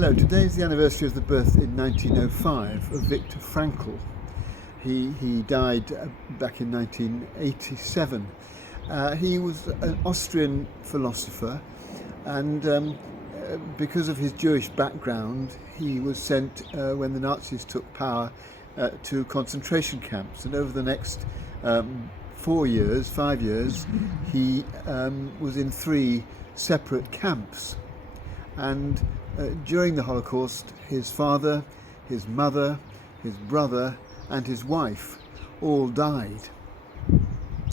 Hello, today is the anniversary of the birth in 1905 of Viktor Frankl. He died back in 1987. He was an Austrian philosopher, and because of his Jewish background, he was sent, when the Nazis took power, to concentration camps. And over the next 5 years, he was in 3 separate camps. And during the Holocaust, his father, his mother, his brother and his wife all died.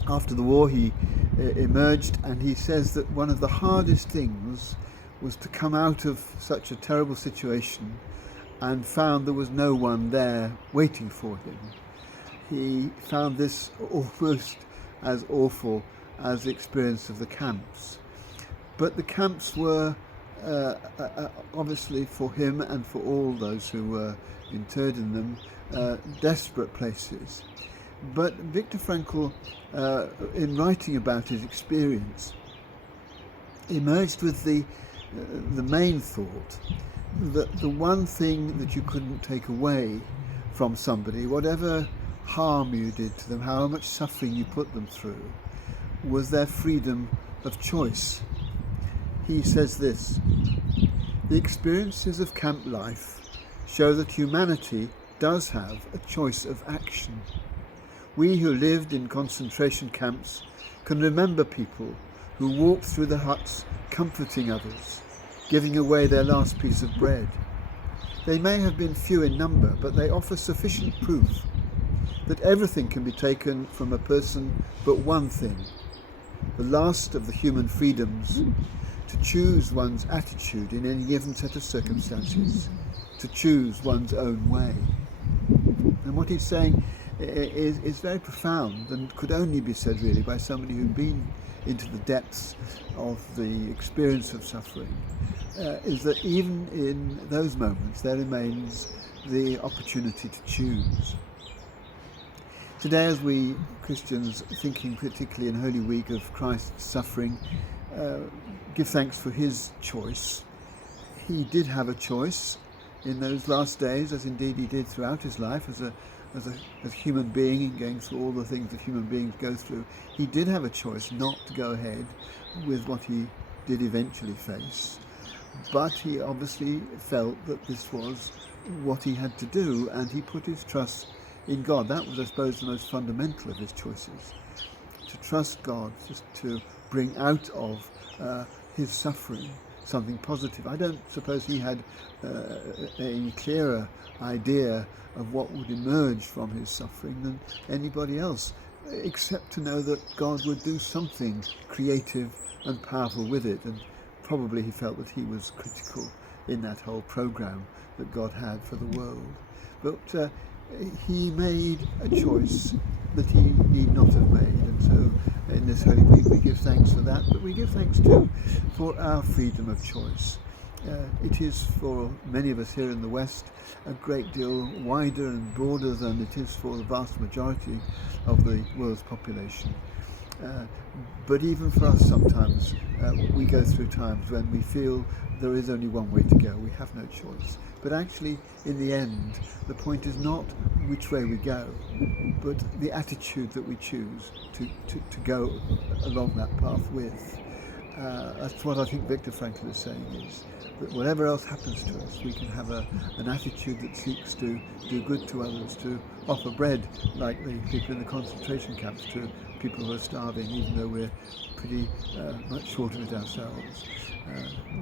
After the war, he emerged, and he says that one of the hardest things was to come out of such a terrible situation and found there was no one there waiting for him. He found this almost as awful as the experience of the camps. But the camps were obviously, for him and for all those who were interred in them, desperate places. But Viktor Frankl, in writing about his experience, emerged with the main thought that the one thing that you couldn't take away from somebody, whatever harm you did to them, how much suffering you put them through, was their freedom of choice. He says this: "The experiences of camp life show that humanity does have a choice of action. We who lived in concentration camps can remember people who walked through the huts comforting others, giving away their last piece of bread. They may have been few in number, but they offer sufficient proof that everything can be taken from a person but one thing, the last of the human freedoms, to choose one's attitude in any given set of circumstances, to choose one's own way." And what he's saying is very profound, and could only be said really by somebody who'd been into the depths of the experience of suffering, is that even in those moments there remains the opportunity to choose. Today, as we Christians, thinking particularly in Holy Week of Christ's suffering, give thanks for his choice. He did have a choice in those last days, as indeed he did throughout his life as a human being, and going through all the things that human beings go through. He did have a choice not to go ahead with what he did eventually face, but he obviously felt that this was what he had to do, and he put his trust in God. That was, I suppose, the most fundamental of his choices, to trust God, just to bring out of his suffering something positive. I don't suppose he had a clearer idea of what would emerge from his suffering than anybody else, except to know that God would do something creative and powerful with it. And probably he felt that he was critical in that whole program that God had for the world. But he made a choice that he need not have made, and so in this Holy Week we give thanks for that, but we give thanks too for our freedom of choice. It is, for many of us here in the West, a great deal wider and broader than it is for the vast majority of the world's population. But even for us, sometimes we go through times when we feel there is only one way to go, we have no choice. But actually, in the end, the point is not which way we go, but the attitude that we choose to go along that path with. That's what I think Viktor Frankl is saying, is that whatever else happens to us, we can have an attitude that seeks to do good to others, to offer bread, like the people in the concentration camps, to people who are starving, even though we're pretty much short of it ourselves.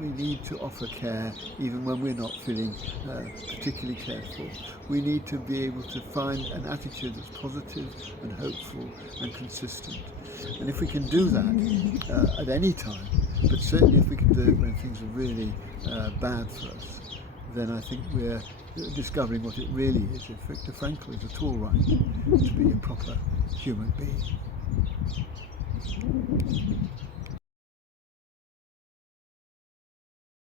We need to offer care even when we're not feeling particularly cared for. We need to be able to find an attitude that's positive and hopeful and consistent. And if we can do that at any time, but certainly if we can do it when things are really bad for us, then I think we're discovering what it really is, if Viktor Frankl is at all right, to be a proper human being.